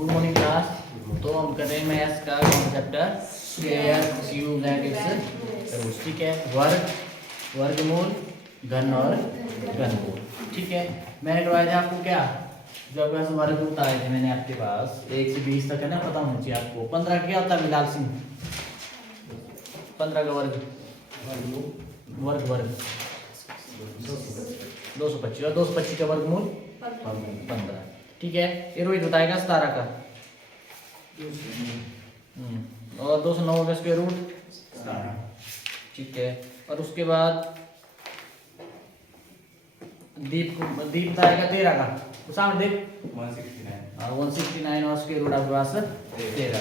Good morning class. तो हम कर रहे हैं मैथ्स का chapter square cube and its roots. ठीक है, वर्ग, वर्गमूल, घन और घनमूल। ठीक है, मैंने करवाया था आपको क्या, जो आपके पास वर्ग होता है मैंने आपके पास 1 से 20 तक है ना, पता होना चाहिए आपको। 15 क्या होता है बिलाल सिंह? 15 का वर्ग, वर्ग वर्ग 225 और 225 का वर्गमूल 15। ठीक है, ये रोहित बताएगा 17 का। और 209 का स्क्वायर रूट 17। ठीक है, और उसके बाद दीप बताएगा 13 का। तो सामने देख 169 और स्क्वायर रूट आपके पास 13।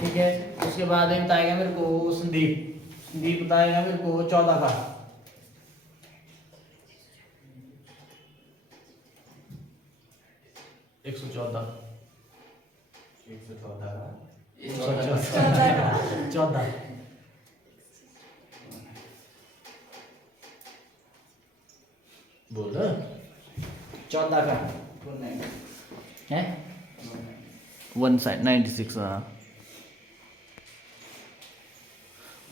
ठीक है, उसके बाद ये बताएगा मेरे को संदीप बताएगा मेरे को 14 का। 114 14 बोल 14 का है 196। हाँ,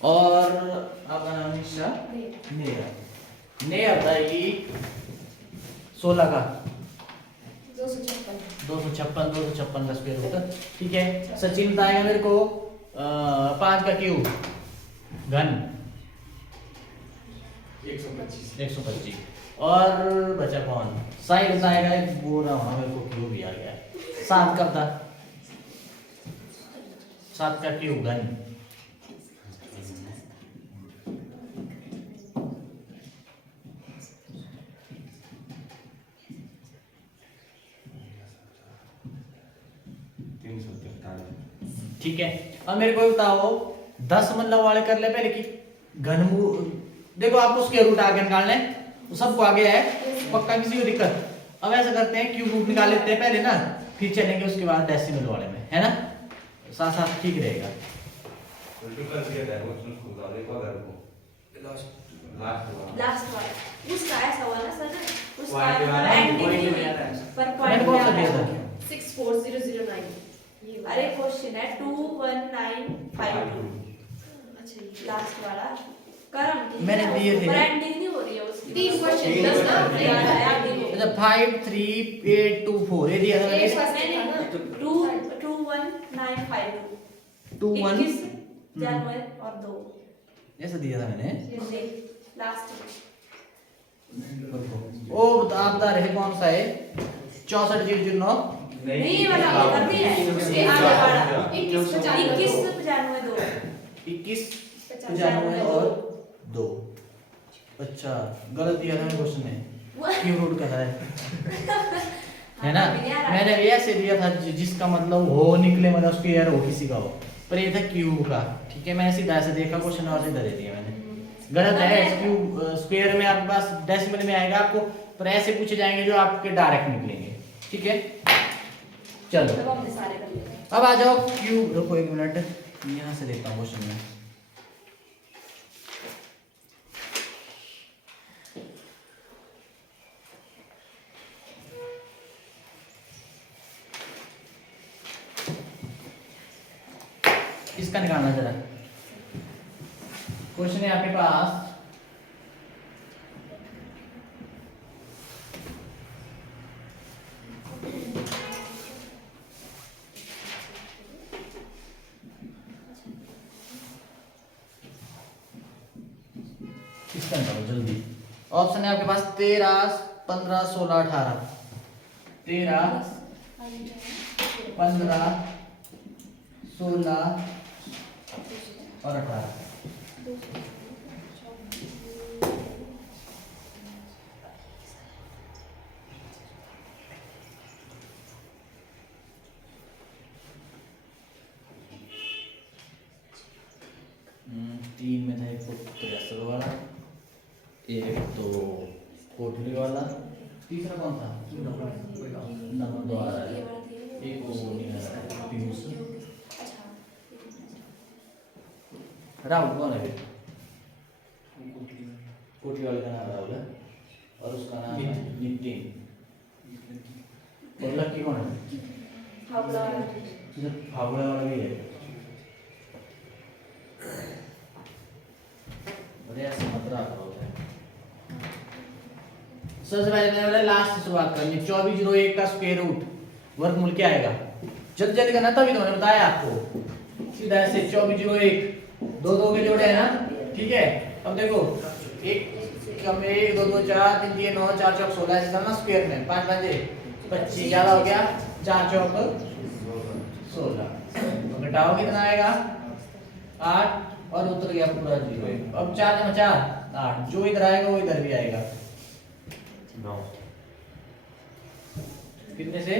और आपका नाम निशा नेहा बताएगी 16 का 256 का स्क्वायर रूट। ठीक है, सचिन बताएगा मेरे को 5 का क्यूब घन 125। और बचा कौन? साई बताएगा, एक बोरा वहां मेरे को क्यूब भी आ गया 7 का था, 7 का क्यूब घन। ठीक है, अब मेरे को बताओ 10 मतलब वाले कर ले पहले की घनमूल। देखो आपको उसके रूट आगे निकालने, तो सबको आगे है पक्का, किसी को दिक्कत। अब ऐसा करते हैं क्यूब रूट निकाल लेते हैं पहले ना, फिर चलेंगे उसके बाद डेसिमल वाले में, है ना, साथ साथ ठीक रहेगा। लास्ट वाला उसका ऐसा हुआ ना सर, उसका पर मैंने कौन सा दिया था? 64009। अरे क्वेश्चन है 21952। अच्छा ये लास्ट वाला करम मैंने दिए थे। ब्रांडिंग नहीं हो रही है उसकी। 3 क्वेश्चन 10 ना अच्छा 53824 ये दिया था मैंने। 21952 21 जनवरी और 2 ऐसा दिया था मैंने। लास्ट ओ आप बता रहे कौन सा है? 64009 नहीं वाला कर दिया है उसके आगे वाला 21 95 2 21 95 और 2। अच्छा गलत दिया था क्वेश्चन में, क्यूब रूट का है ना। मैंने भी ऐसे दिया था जिसका मतलब हो निकले, मतलब स्क्वायर हो किसी का हो, पर ये था क्यूब का। ठीक है, मैंने सीधा ऐसे देखा क्वेश्चन और सीधा दे दिया मैंने। गलत है, क्यूब स्क्वायर में आपके पास डेसिमल में आएगा आपको, पर ऐसे पूछे जाएंगे जो आपके डायरेक्ट निकलेंगे। ठीक है, चलो अब आ जाओ क्यूब। रुको 1 मिनट, यहाँ से देखता हूँ क्वेश्चन में। इसका निकालना जरा। क्वेश्चन है आपके पास इसका निकालो जल्दी। ऑप्शन है आपके पास 13 15 16 18। 13 15 16 और 18। तीन में था, एक तो 73 वाला, एक तो कोठरी वाला, तीसरा कौन था? नंबर 2 आ रहा है, एक वो नहीं आ रहा है, पीयूष। राहुल कौन है? कोठी वाले का नाम राहुल है और उसका नाम है नितिन। और लक्की कौन है? फावला वाला। जो फावड़ा वाला भी है। अरे ऐसे मत रहा करो। सबसे पहले मैंने बोला लास्ट से बात करनी 2401 का स्क्वायर रूट वर्गमूल क्या आएगा? जल्दी जल्दी करना, तभी तो मैंने बताया आपको। सीधा ऐसे 2401 दो दो के जोड़े हैं ना, ठीक है। अब देखो एक कम 1 2 2 4 3 3 9 4 चौक 16 ऐसे करना स्क्वायर में 5 5 25 ज्यादा हो गया 4 चौक 16। तो घटाओ कितना आएगा 8 और उतर गया पूरा 0। अब 4 में 4 8, जो इधर आएगा वो इधर भी आएगा 9 कितने से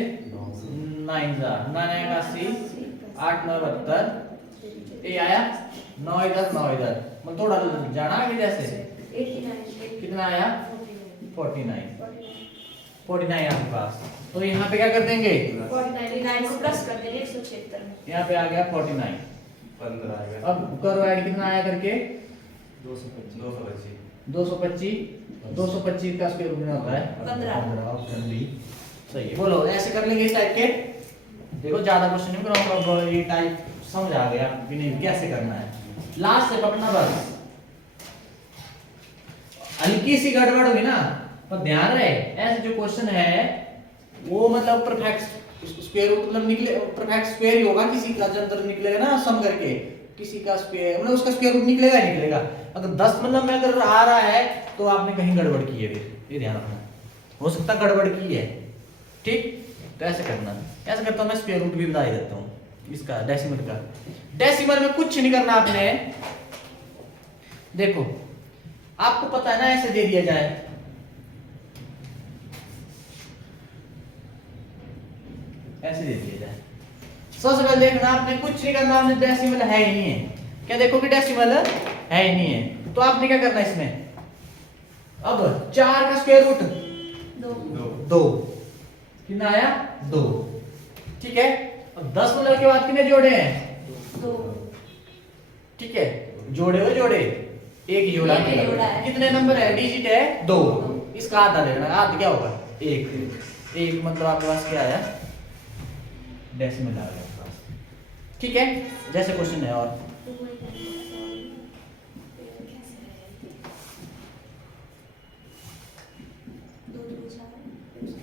9 जा 9 आएगा 80 8 9 72 ये आया 9 इधर 9 इधर मतलब थोड़ा जाना आगे जैसे 89 कितना आया 49 आपके पास। तो यहाँ पे क्या कर देंगे 49 को प्लस कर देंगे 176 में। यहाँ पे आ गया 49। 15 आएगा। अब करो ऐड कितना आया करके 225 225 का स्क्वायर रूट कितना होता है 15। ऑप्शन बी सही है। बोलो ऐसे कर लेंगे इस टाइप के। देखो ज्यादा क्वेश्चन नहीं कराऊंगा, ये टाइप समझ आ गया कि नहीं कैसे करना है। लास्ट से पकड़ना बस, हल्की सी गड़बड़ हुई ना पर ध्यान रहे ऐसे जो क्वेश्चन है वो मतलब परफेक्ट स्क्वायर रूट मतलब निकले परफेक्ट स्क्वायर ही होगा, किसी का जंतर निकलेगा ना सम करके किसी का स्क्वायर मतलब उसका स्क्वायर रूट निकलेगा ही निकलेगा। अगर 10 मतलब में अगर आ रहा है तो आपने कहीं गड़बड़ की है, फिर ये ध्यान रखना, हो सकता है गड़बड़ की है, ठीक। तो ऐसे करना, ऐसे करता हूं मैं स्क्वायर रूट भी बता ही देता हूं इसका डेसिमल का। डेसिमल में कुछ नहीं करना आपने, देखो आपको पता है ना ऐसे दे दिया जाए ऐसे दे दिया जाए। सबसे पहले देखना आपने कुछ नहीं करना, आपने डेसिमल है ही नहीं है, क्या देखो कि डेसिमल है ही नहीं है, तो आपने क्या करना इसमें अब 4 का स्क्वायर रूट 2 कितना आया 2, ठीक है। अब 10 मतलब के बाद कितने जोड़े हैं 2, ठीक है, जोड़े हो जोड़े एक ही जोड़ा एक ही जोड़ा है। कितने नंबर है डिजिट है 2, इसका आधा लेना, आधा क्या होगा 1 मतलब आपके पास क्या आया डेसिमल आ गया आपके पास, ठीक है। जैसे क्वेश्चन है और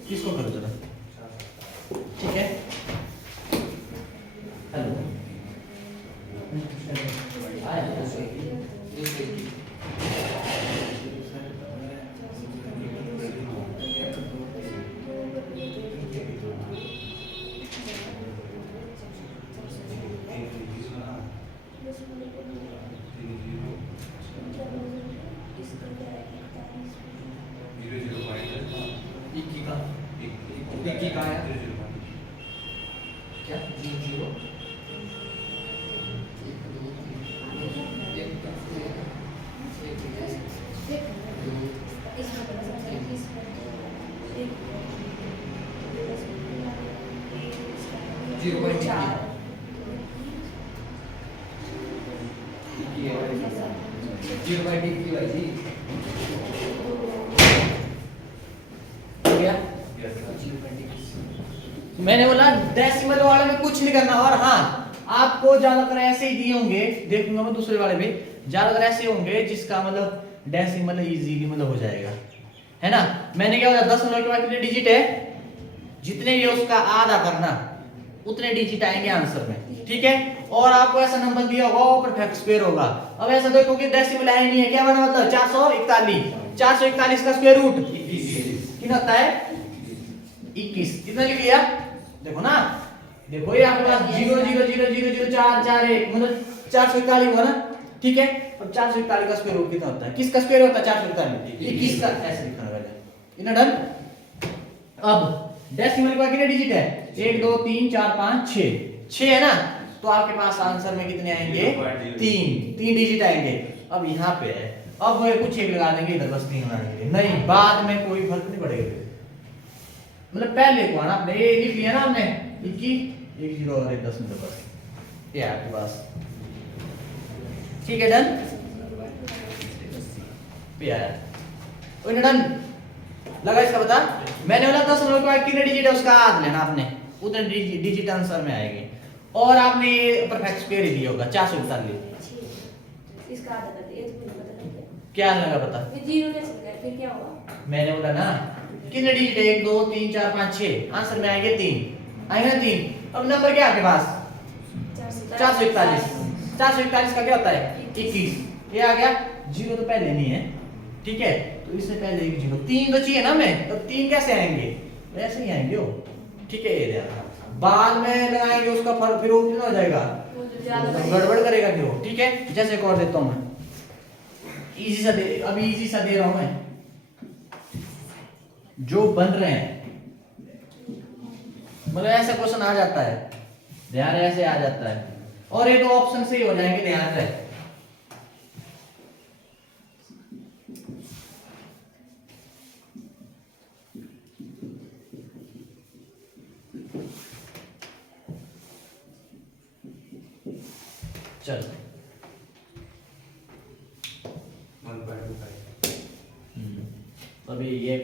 किसको करो जरा, ठीक है। हेलो का आया क्या 0 मैंने बोला डेसिमल वाले में कुछ नहीं करना, और हाँ आपको ज्यादातर ऐसे ही दिए होंगे, देखूंगा मैं दूसरे वाले में ज्यादातर ऐसे होंगे जिसका मतलब डेसिमल इजीली मतलब हो जाएगा, है ना। मैंने क्या बोला 10 के बाद कितने डिजिट है, जितने भी उसका आधा करना उतने डिजिट आएंगे आंसर में, ठीक है। और आपको ऐसा नंबर दिया होगा वो परफेक्ट स्क्वायर होगा। अब ऐसा देखो कि डेसिमल है नहीं है, क्या बना मतलब 441 का स्क्वायर रूट कितना होता है 21, कितना लिख लिया देखो ना, देखो ये आपके पास 0 0 0 0 0 4 4 1 मतलब 441 हुआ ना, ठीक है। अब 441 का स्क्वायर रूट कितना होता है, किसका स्क्वायर होता है 441 21 का, ऐसे लिखना पहले इतना डन। अब डेसिमल का कितने डिजिट है 1 2 3 4 5 6 है ना, तो आपके पास आंसर में कितने आएंगे 3 डिजिट आएंगे। अब यहाँ पे है, अब वो कुछ एक लगा देंगे इधर बस 3 बनाने के लिए, नहीं बाद में कोई फर्क नहीं पड़ेगा, मतलब पहले को आना आपने ये लिख लिया ना आपने 21 1 0 और 10 मतलब बस ये आपके पास, ठीक है डन पे आया डन लगा इसका बता। मैंने बोला 10 के बाद कितने डिजिट है उसका आधा लेना आपने, उतने डिजिट आंसर में आएंगे। और आपने ये परफेक्ट स्क्वायर ही दिया होगा 441। इसका आधा कर दिया, ये तो मुझे पता नहीं है। क्या लगा पता? फिर जीरो कैसे गया, फिर क्या हुआ? मैंने बोला ना कितने डिजिट है, 1 2 3 4 5 6, आंसर में आएंगे 3, आएंगे ना 3। अब नंबर क्या है आपके पास? 441। 441 का क्या होता है? 21। ये आ गया, जीरो तो पहले नहीं है, ठीक है, तो इससे पहले एक जीरो, 3 तो चाहिए ना हमें, तो 3 कैसे आएंगे? वैसे ही आएंगे वो, ठीक है। ये देखा बाद में लगाएंगे उसका फर्क, फिर वो कितना हो जाएगा, वो तो ज्यादा तो गड़बड़ करेगा फिर वो, ठीक है। जैसे एक और देता हूं मैं, इजी सा दे, अभी इजी सा दे रहा हूं मैं, जो बन रहे हैं, मतलब ऐसा क्वेश्चन आ जाता है, ध्यान ऐसे आ जाता है, और ये दो ऑप्शन से ही हो जाएंगे, ध्यान रहे। चलो 1.25 अभी ये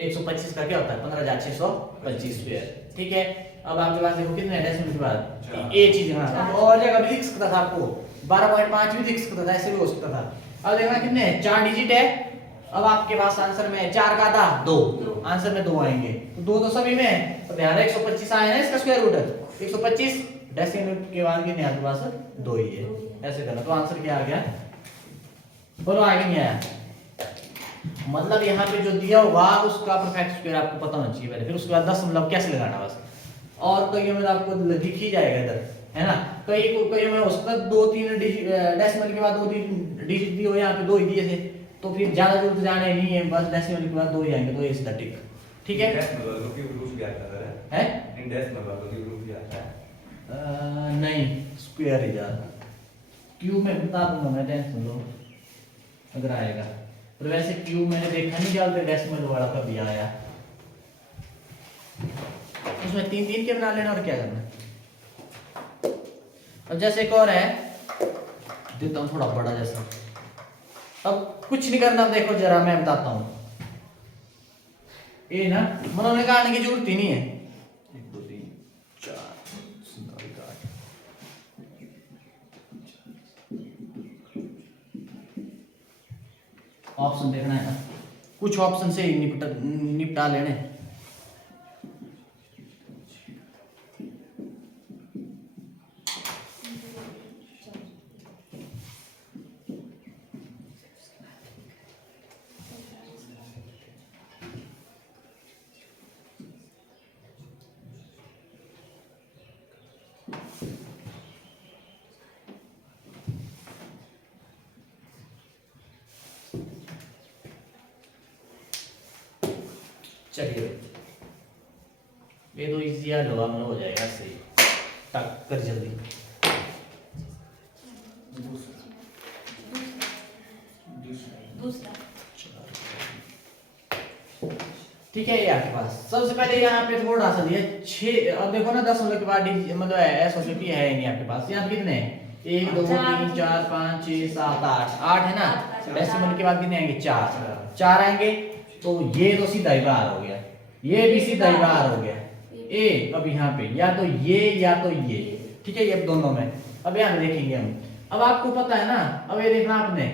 125 का क्या होता है? 15,625 स्क्वायर, ठीक है। अब आपके पास देखो कितने डेसिमल के बाद चार। ये चीज, हाँ अब और जगह भी लिख सकता था आपको, 12.5 भी लिख सकता था, ऐसे भी हो सकता था। अब देखना कितने हैं, 4 डिजिट है। अब आपके पास आंसर में 4 का आधा 2, आंसर में 2 आएंगे, तो 2 तो सभी में है, तो ध्यान रहे 125 आया ना इसका स्क्वायर रूट, 125 डेसिमल के बाद कितने आपके पास 2 ही है, ऐसे करना। तो आंसर क्या आ गया, बोलो आगे नहीं आया, मतलब यहाँ पे जो दिया हुआ उसका परफेक्ट स्क्वायर आपको पता होना चाहिए पहले, फिर उसके बाद दशमलव कैसे लगाना बस। और कईयों में आपको दिख ही जाएगा इधर, है ना। कईयों में हो सकता है 2-3 डेसिमल के बाद 2-3 डिजिट दिए हो, यहाँ पे 2 ही दिए थे, तो फिर ज्यादा दूर तो जाना ही नहीं है, बस डेसिमल के बाद 2 ही आएंगे, तो ये सीधा टिक, ठीक है। है नहीं स्क्वायर ही ज्यादा, क्यूब में बता दूंगा मैं, टेंशन लो अगर आएगा, पर वैसे क्यूब मैंने देखा नहीं डालते डेसिमल वाला कभी आया, उसमें 3-3 के बना लेना और क्या करना। अब जैसे एक और है, देता हूँ थोड़ा बड़ा जैसा, अब कुछ नहीं करना, देखो जरा मैं बताता हूँ, ये ना मनों निकालने की जरूरत ही नहीं है, 1 2 3 4 ऑप्शन देखना है ना, कुछ ऑप्शन से ही निपटा लेने। चलिए ये तो इजी है, जवाब में हो जाएगा सही, टक कर जल्दी। दूसरा ठीक है, ये आपके पास सबसे पहले यहाँ पे थोड़ा सा दिया 6, अब देखो ना 10 के बाद मतलब ऐसा है नहीं आपके पास, यहाँ कितने हैं 1 2 3 4 5 6 7 8 है ना, डेसिमल के बाद कितने आएंगे 4 आएंगे, तो ये तो सीधा ही बाहर हो गया, ये भी सीधा ही बाहर हो गया, ए अब यहाँ पे या तो ये, ठीक है, ये दोनों में। अब यहाँ पे देखेंगे हम, अब आपको पता है ना, अब ये देखना आपने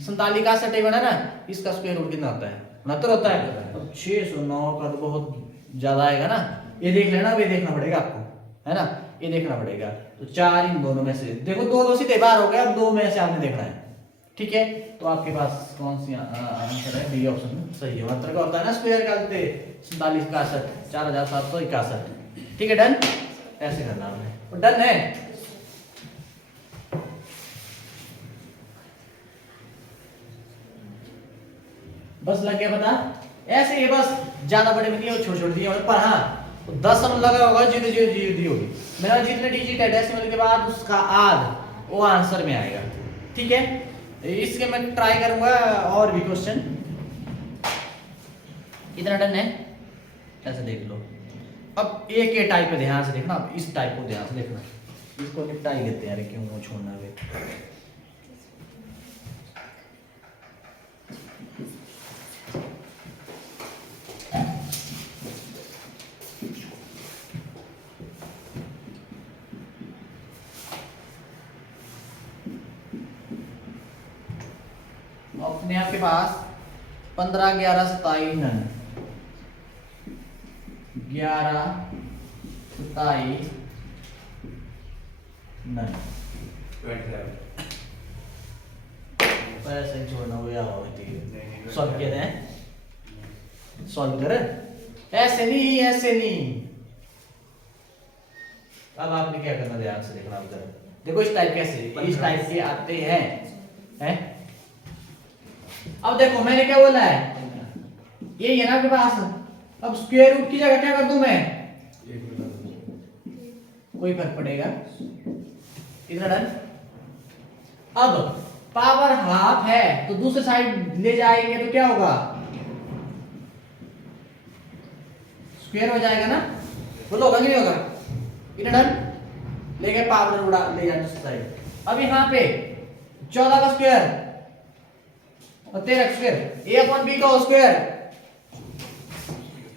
47 का 67 बना ना, इसका स्क्वायर रूट कितना होता है 69 होता है। अब 609 का तो बहुत ज्यादा आएगा ना, ये देख लेना, अब ये देखना पड़ेगा आपको, है ना, ये देखना पड़ेगा। तो 4 इन दोनों में से देखो, 2 सीधे बाहर हो गए, अब 2 में से आपने देखना है, ठीक है। तो आपके पास कौन सी आंसर है, बी ऑप्शन सही है। मतलब क्या होता है ना स्क्वायर करते 47 का 61 4761, ठीक है, डन, ऐसे करना हमने, डन है। बस लग गया पता, ऐसे ही बस, ज्यादा बड़े में नहीं हो, छोटे छोटे दिए, पर हाँ 10 लगा होगा, 0 0 0 दी होगी, मेरा जितने डिजिट है डेसिमल के बाद उसका आध वो आंसर में आएगा, ठीक है। इसके मैं ट्राई करूंगा और भी क्वेश्चन, इतना डन है, ऐसे देख लो। अब एक ये टाइप पे ध्यान से देखना, अब इस टाइप को ध्यान से देखना, इसको निपटा ही लेते हैं, अरे क्यों वो छोड़ना वे। अपने आपके पास 15 11 27 नन 11 27 नन 27 ऐसे ही छोड़ना हुआ सॉल्व किया है सॉल्व कर ऐसे नहीं अब आपने क्या करना ध्यान से देखना उधर देखो इस टाइप कैसे इस टाइप के आते हैं अब देखो मैंने क्या बोला है ये है ना आपके पास अब स्क्वायर रूट की जगह क्या कर दूं मैं कोई फर्क पड़ेगा इतना डन अब पावर हाफ है तो दूसरी साइड ले जाएंगे तो क्या होगा स्क्वायर हो जाएगा ना बोलो होगा कि नहीं होगा इतना डन लेके पावर उड़ा ले जाए दूसरी साइड अब यहाँ पे 14 का स्क्वायर और 13 का स्क्वायर a अपॉन b का स्क्वायर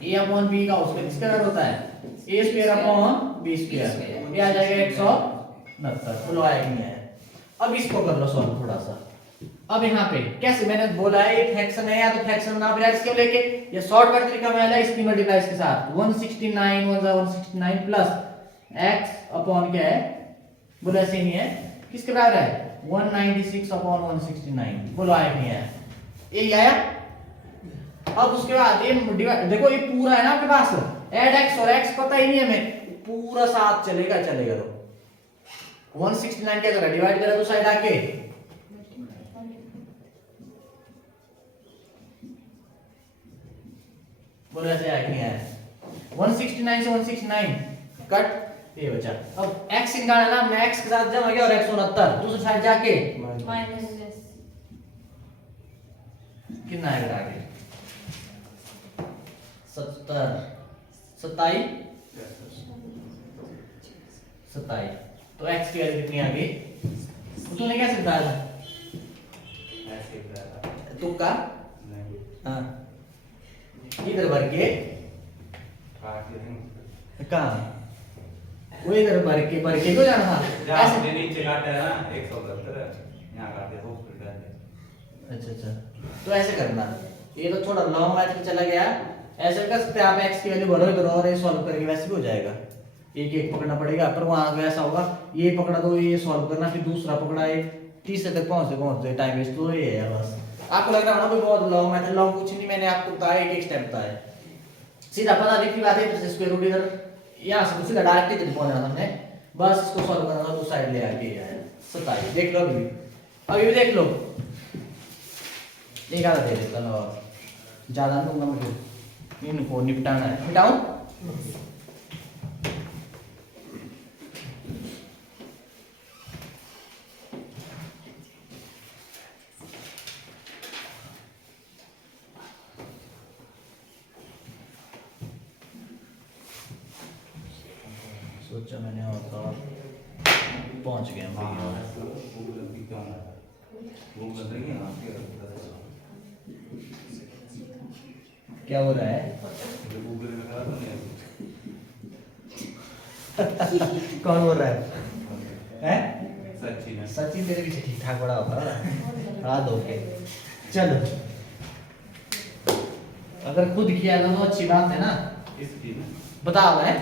a अपॉन b का स्क्वायर किसका वर्ग होता है a square upon b square ये आ जाएगा 169 बोलो आया कि नहीं आया अब इसको कर लो सॉल्व थोड़ा सा अब यहाँ पे कैसे मैंने बोला है ये फ्रैक्शन है या तो फ्रैक्शन ना फिर इसके लेके ये शॉर्टकट तरीका मैं है इसकी मल्टीप्लाई के साथ 169 प्लस x अपॉन क्या है बोलो ऐसे नहीं है किसके बराबर है 196 अपॉन 169 बोलो आया नहीं आया ये आया अब उसके बाद ये देखो ये पूरा है ना आपके पास ऐड x और x पता ही नहीं है हमें पूरा साथ चलेगा तो 169 क्या करा डिवाइड करा तो साइड आके बोलो ऐसे आया नहीं आया 169 से 169 कट ये बचा अब x निकालना ना मैं x के साथ जमा किया और 169 दूसरी साइड जाके माइनस कितना आएगा आगे 70 27 तो x की वैल्यू कितनी आ गई तूने कैसे बताया था तुक्का हाँ इधर भर के कहाँ वो इधर भर के क्यों जाना था ऐसे नीचे काटा है ना 172 यहाँ काटे तो फिर डाल अच्छा तो ऐसे करना ये तो थोड़ा लॉन्ग मैथ में चला गया ऐसे कर सकते हैं आप x की वैल्यू भरो इधर और ये सॉल्व करके वैसे भी हो जाएगा एक एक पकड़ना पड़ेगा पर वहां पे ऐसा होगा ये पकड़ा तो ये सॉल्व करना फिर दूसरा पकड़ा है तीसरे तक पहुंचते टाइम वेस्ट तो ये है बस आपको लग रहा है ना कोई बहुत लॉन्ग मैथड लॉन्ग कुछ नहीं मैंने आपको बताया एक स्टेप बताया सीधा पता देखी बात है इधर स्क्वायर रूट इधर यहां से सीधा डायरेक्ट इधर पहुंचना हमने बस इसको सॉल्व करना था तो साइड ले आके आया 27 देख लो अभी भी देख लो एक आधा दे देता लो ज्यादा दूंगा मुझे इनको निपटाना है मिटाऊं सोचा मैंने और तो पहुंच गए क्या हो रहा है कौन बोल रहा है सचिन तेरे पीछे ठीक ठाक बड़ा होगा हाथ धो के चलो अगर खुद किया तो अच्छी बात है ना बताओ है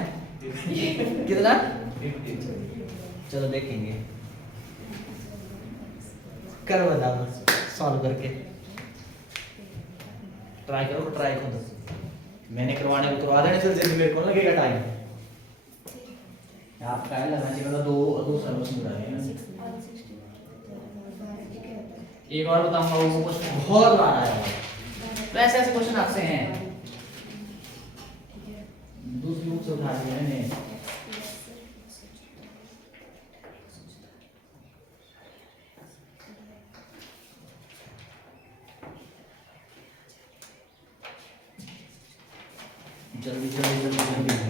कितना चलो देखेंगे कर बताओ सॉल्व करके ट्राई करो ट्राई खुद मैंने करवाने को करवा देने से मेरे को लगेगा टाइम आप क्या लगा चाहिए दो सर्विस मिला एक और बताऊंगा वो क्वेश्चन बहुत बार आया है तो ऐसे ऐसे क्वेश्चन आपसे हैं दूसरी बुक से उठा लिया मैंने जल्दी जल्दी जल्दी जल्दी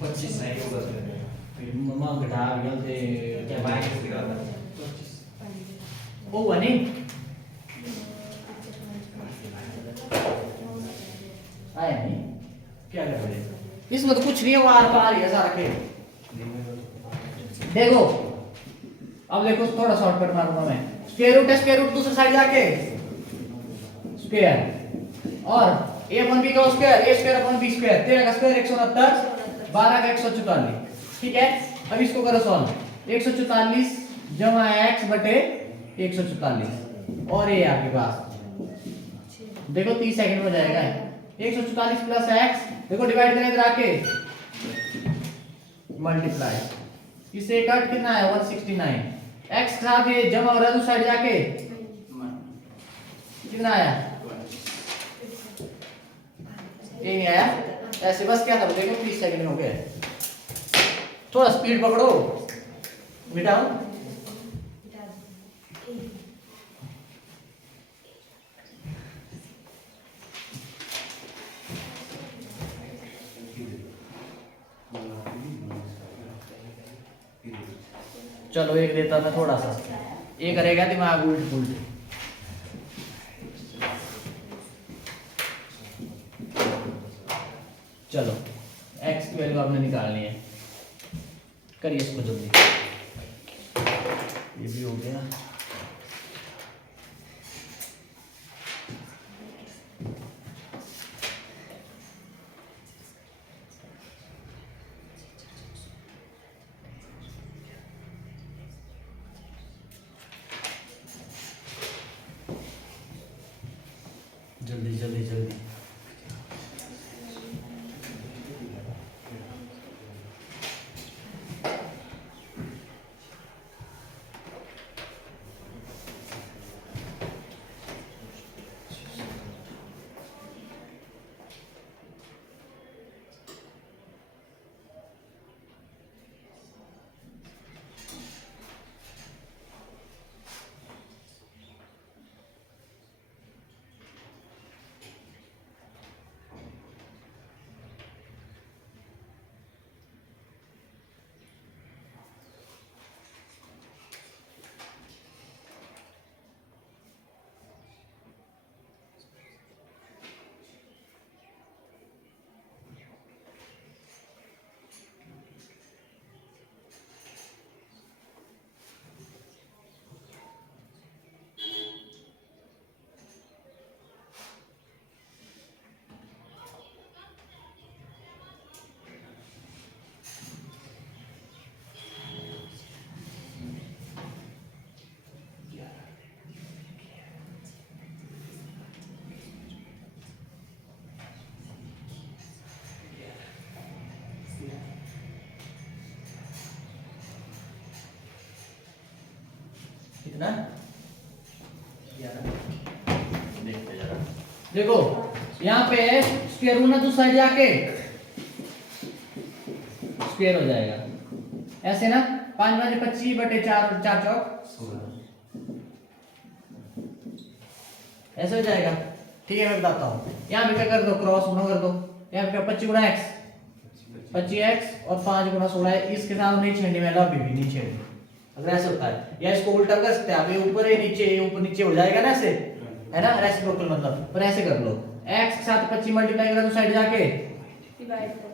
पच्चीस नहीं होगा फिर मम्मा घटा गया थे क्या बाइक किसकी रहा था वो बनी इसमें तो कुछ नहीं है, वो आर पार ही है सारा खेल। देखो अब देखो थोड़ा शॉर्टकट मारूंगा मैं। स्क्वायर रूट है, स्क्वायर रूट दूसरी साइड जाके स्क्वायर, और a अपन b का square, a square upon b square, 13 का स्क्वायर 169, 12 का 144। ठीक है, अब इसको करो सॉल्व। 144 जमा x बटे 144, और ये आपके पास देखो 30 सेकंड में हो जाएगा। 144 प्लस x, देखो डिवाइड करें इधर आके, मल्टीप्लाई, इससे कट कितना है 169, x का भी जमा हो रहा है दूसरी साइड जाके, कितना आया, ये नहीं आया। ऐसे बस क्या था देखो 30 सेकंड में हो गया। थोड़ा स्पीड पकड़ो, मिटाओ। चलो एक देता मैं थोड़ा सा, ये करेगा दिमाग उल्ट पुल्ट। चलो x की वैल्यू आपने निकालनी है, करिए इसको जल्दी। ये भी हो गया। जल्दी जल्दी जल्दी। कितना, देखते जरा। देखो यहाँ पे स्क्वायर रूट ना दूसरी साइड जाके स्क्वायर हो जाएगा ऐसे ना, 5 5 25 बटे 4 4 चौक 16, ऐसे हो जाएगा। ठीक है मैं बताता हूँ, यहाँ पे क्या कर दो, क्रॉस गुणा कर दो। यहाँ पे 25 गुणा x, 25x और 5 गुणा 16 है, इसके साथ नहीं छेड़ने वाला, अभी भी नहीं छेड़ने। अगर ऐसे होता है, या इसको उल्टा कर सकते हैं आप, ये ऊपर है नीचे, ये ऊपर नीचे हो जाएगा ना ऐसे, है ना, रेसिप्रोकल मतलब। पर ऐसे कर लो, x के साथ 25 मल्टीप्लाई करो तो साइड जाके डिवाइड कर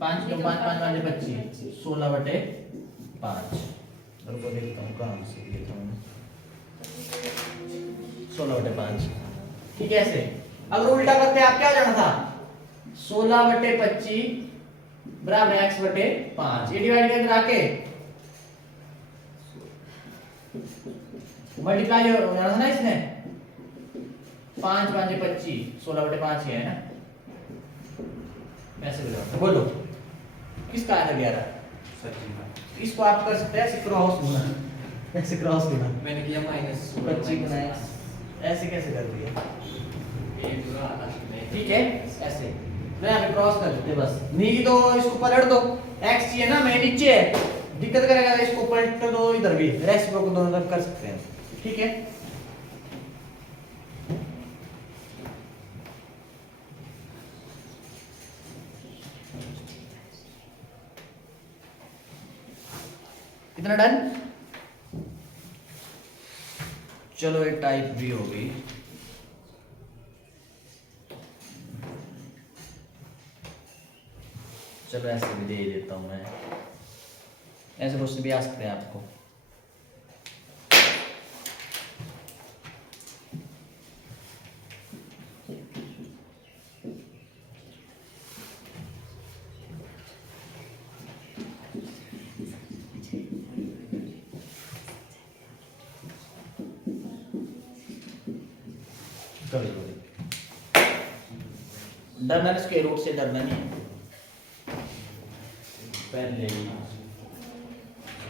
5 के 5 5 5 25 16 बटे 5। और को देखता हूँ कहाँ से लिया था मैंने, 16 बटे 5। ठीक है ऐसे। अगर उल्टा करते आप क्या हो जाना था, 16 बटे 25 बराबर x बटे 5। ये डिवाइड करके आके मल्टीप्लाई हो जाना था ना इसमें, 5 5 25 16 बटे 5 है ना, ऐसे हो। बोलो किसका आया था 11? इसको आप कर सकते हैं ऐसे क्रॉस गुना, ऐसे क्रॉस गुना। मैंने किया -25 गुना x, ऐसे कैसे कर दिया? ठीक है ऐसे मैं यहाँ पे क्रॉस कर देते बस, नहीं तो इसको पलट दो, x चाहिए ना, मैं नीचे है, दिक्कत करेगा, इसको पलट दो इधर भी, रेसिप्रोकल दोनों तरफ कर सकते हैं। ठीक है इतना डन। चलो ये टाइप भी हो गई। चलो ऐसे भी दे देता हूँ मैं, ऐसे क्वेश्चन भी आ सकते हैं आपको। कभी डरना नहीं, स्क्वायर रूट से डरना नहीं है। पहले ही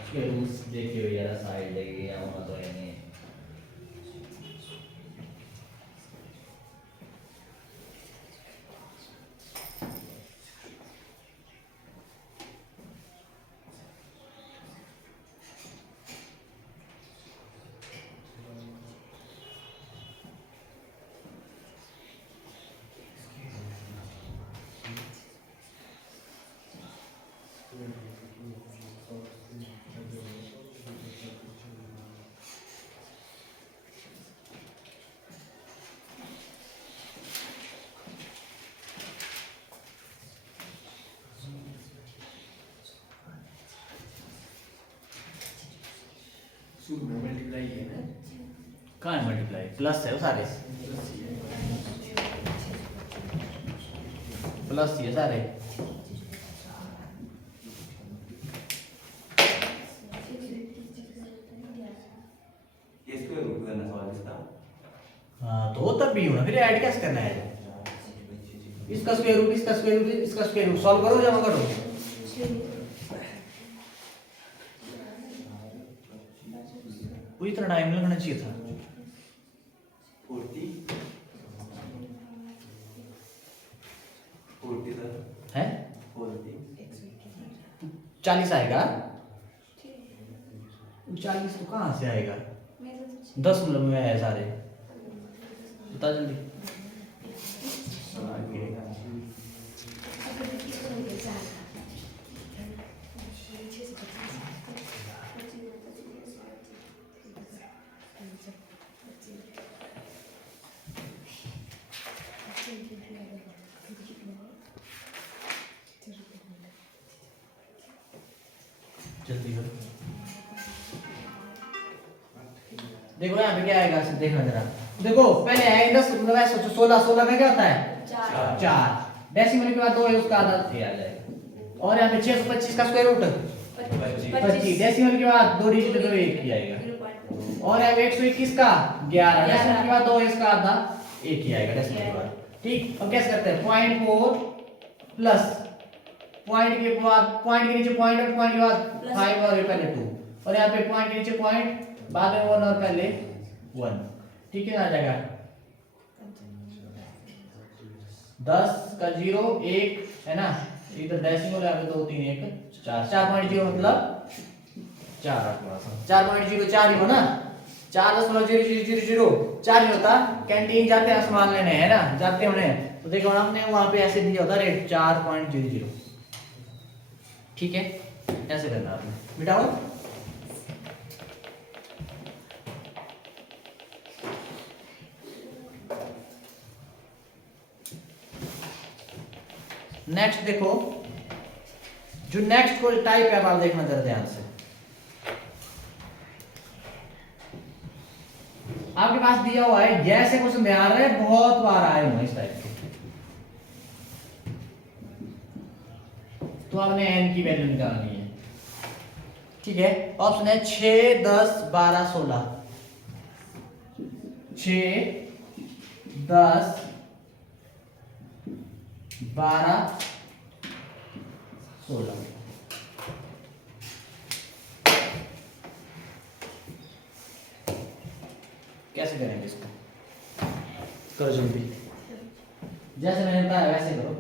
स्क्वायर रूट देखे हुए यार, साइड लेके या वहाँ तो है नहीं। शुरू में मल्टीप्लाई है ना, कहाँ है मल्टीप्लाई, प्लस है वो सारे, प्लस ये सारे। ये स्क्वायर रूट करना सवाल इसका। हाँ तो तब भी होना, फिर ऐड कैसे करना है? इसका स्क्वायर रूट, इसका स्क्वायर रूट, इसका स्क्वायर रूट, सॉल्व करो, जमा करो। पूरी तरह टाइम लगना चाहिए था। 40 है 40 40 आएगा, 40 तो कहाँ से आएगा? 10 में है सारे, बता जल्दी। जल्दी करो। देखो यहाँ पे क्या आएगा, देखना जरा। देखो पहले है 10, मतलब ऐसे सोचो 16, 16 का क्या होता है? 4। डेसिमल के बाद 2 है, उसका आधा 3 आ जाएगा। और यहाँ पे 625 का स्क्वायर रूट 25, डेसिमल के बाद 2 डिजिट तो 1 ही आएगा। और यहाँ पे 121 का 11, डेसिमल के बाद 2 है, इसका आधा 1 ही आएगा डेसिमल के बाद। ठीक, अब कैसे करते हैं? 0.4 प्लस पॉइंट के बाद, पॉइंट के नीचे पॉइंट और पॉइंट के बाद 5 और पहले 2, और यहाँ पे पॉइंट के नीचे पॉइंट, बाद में 1 और पहले 1। ठीक है ना, आ जाएगा 10 का 0 1 है ना, इधर डेसिमल है, यहाँ पे 2 3 1 4, 4.0 मतलब 4 4.0 4 ही हो ना, 4.00000 4 ही होता। कैंटीन जाते हैं सामान लेने, है ना, जाते होने, तो देखो हमने वहां पे ऐसे दिया होता रेट 4.00। ठीक है, ऐसे करना आपने, मिटाओ। नेक्स्ट देखो, जो नेक्स्ट कोई टाइप है, आप देखना जरा ध्यान से। आपके पास दिया हुआ है, जैसे क्वेश्चन ध्यान रहे, बहुत बार आए हुए इस टाइप के, तो आपने n की वैल्यू निकालनी है। ठीक है, ऑप्शन है 6 10 12 16, 6 10 12 16। कैसे करेंगे इसको? करो जल्दी, जैसे मैंने बताया वैसे करो।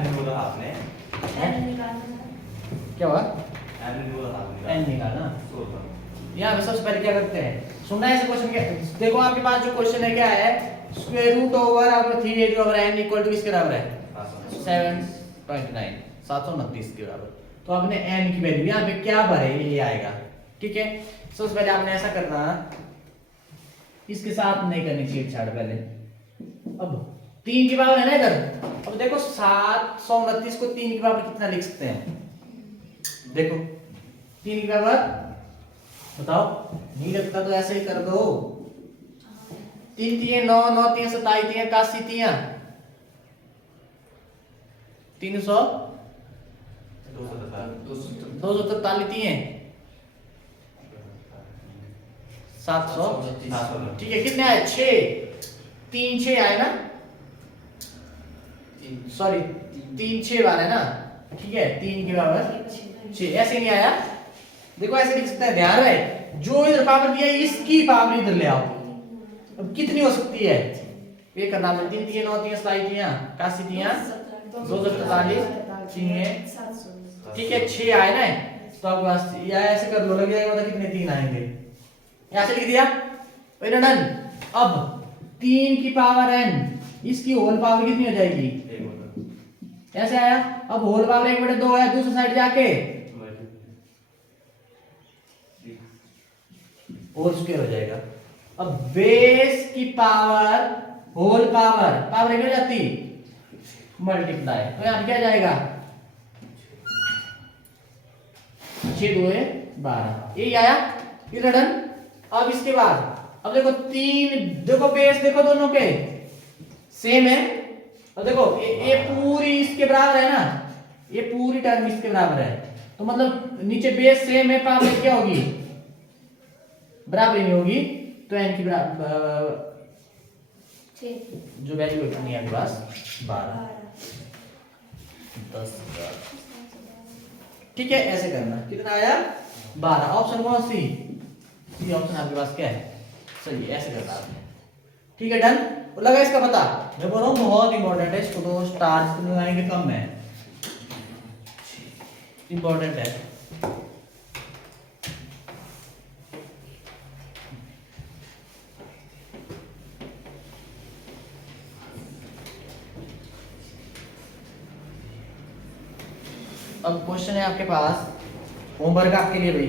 एन बोला आपने, एन निकालना है। क्या हुआ? एन बोला आपने, एन निकालना। 16। यहाँ पे सबसे पहले क्या करते हैं, सुनना है ऐसे क्वेश्चन क्या, देखो आपके पास जो क्वेश्चन है क्या है, स्क्वायर रूट ओवर आपका 3 ओवर n इक्वल टू किसके बराबर है? 7.9, 729 के बराबर। तो आपने n की वैल्यू यहाँ पे क्या भरे ये आएगा, ठीक है। सबसे पहले आपने ऐसा करना, इसके साथ नहीं करनी छेड़छाड़ पहले। अब 3 की पावर है ना इधर, अब देखो 729 को 3 की पावर कितना लिख सकते हैं, देखो 3 की पावर बताओ, नहीं लगता तो ऐसे ही कर दो। 3 3 9 9 3 27 3 81 3 300 243 3 700, ठीक है। कितने आए? 6 3 6 आए ना, सॉरी 3 6 बार है ना, ठीक है। 3 के बराबर 6, ऐसे नहीं आया, देखो ऐसे लिख सकते हैं, ध्यान रहे जो इधर पावर दिया है इसकी पावर इधर ले आओ। अब कितनी हो सकती है ये करना है, 3 3 9 3 27 3 81 3 243 3, ठीक है। 6 आए ना, तो आपके पास या ऐसे कर लो, लग जाएगा मतलब कितने 3 आएंगे, ऐसे लिख दिया, डन। अब 3 की पावर n, इसकी होल पावर कितनी हो जाएगी, ऐसे आया। अब होल पावर 1/2 है, दूसरी साइड जाके होल स्क्वायर हो जाएगा। अब बेस की पावर होल पावर, पावर एक हो जाती मल्टीप्लाई, तो यहां क्या जाएगा 6 2 12, यही आया, ये डन। अब इसके बाद अब देखो 3, देखो बेस देखो दोनों के सेम है, अब देखो ये पूरी इसके बराबर है ना, ये पूरी टर्म इसके बराबर है, तो मतलब नीचे बेस सेम है, पावर क्या होगी बराबर नहीं होगी, तो n की बराबर जो वैल्यू है कितनी है आपके पास 12 10 ठीक है। ऐसे करना, कितना आया 12, ऑप्शन कौन सी ऑप्शन आपके पास क्या है, चलिए ऐसे करना आपने, ठीक है डन। लगा इसका पता, मैं बोल रहा हूँ बहुत इंपॉर्टेंट है, इसको तो स्टार्स लगाएंगे कम है, इंपॉर्टेंट है। अब क्वेश्चन है आपके पास होमवर्क आपके लिए भाई,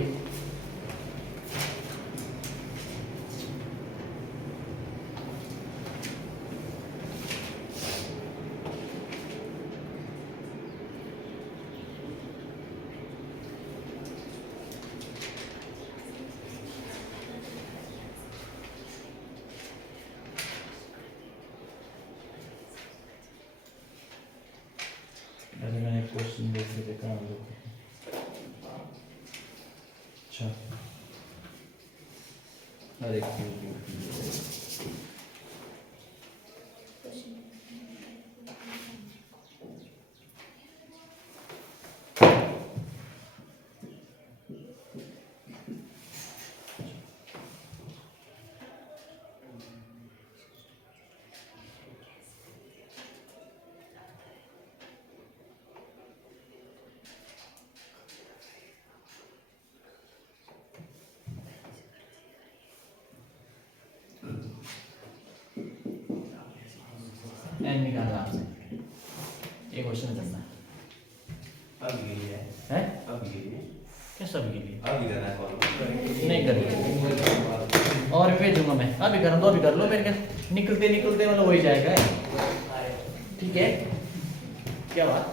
मैंने क्वेश्चन देख के देखा हम लोग, अच्छा अरे एन निकालना आपसे, ये क्वेश्चन करना अब ये है, है, अब ये है, क्या सब के लिए अब इधर है सॉल्व नहीं करेंगे और भेजूंगा मैं, अभी कर दो, अभी कर लो, मेरे क्या निकलते निकलते मतलब हो ही जाएगा, ठीक है। क्या बात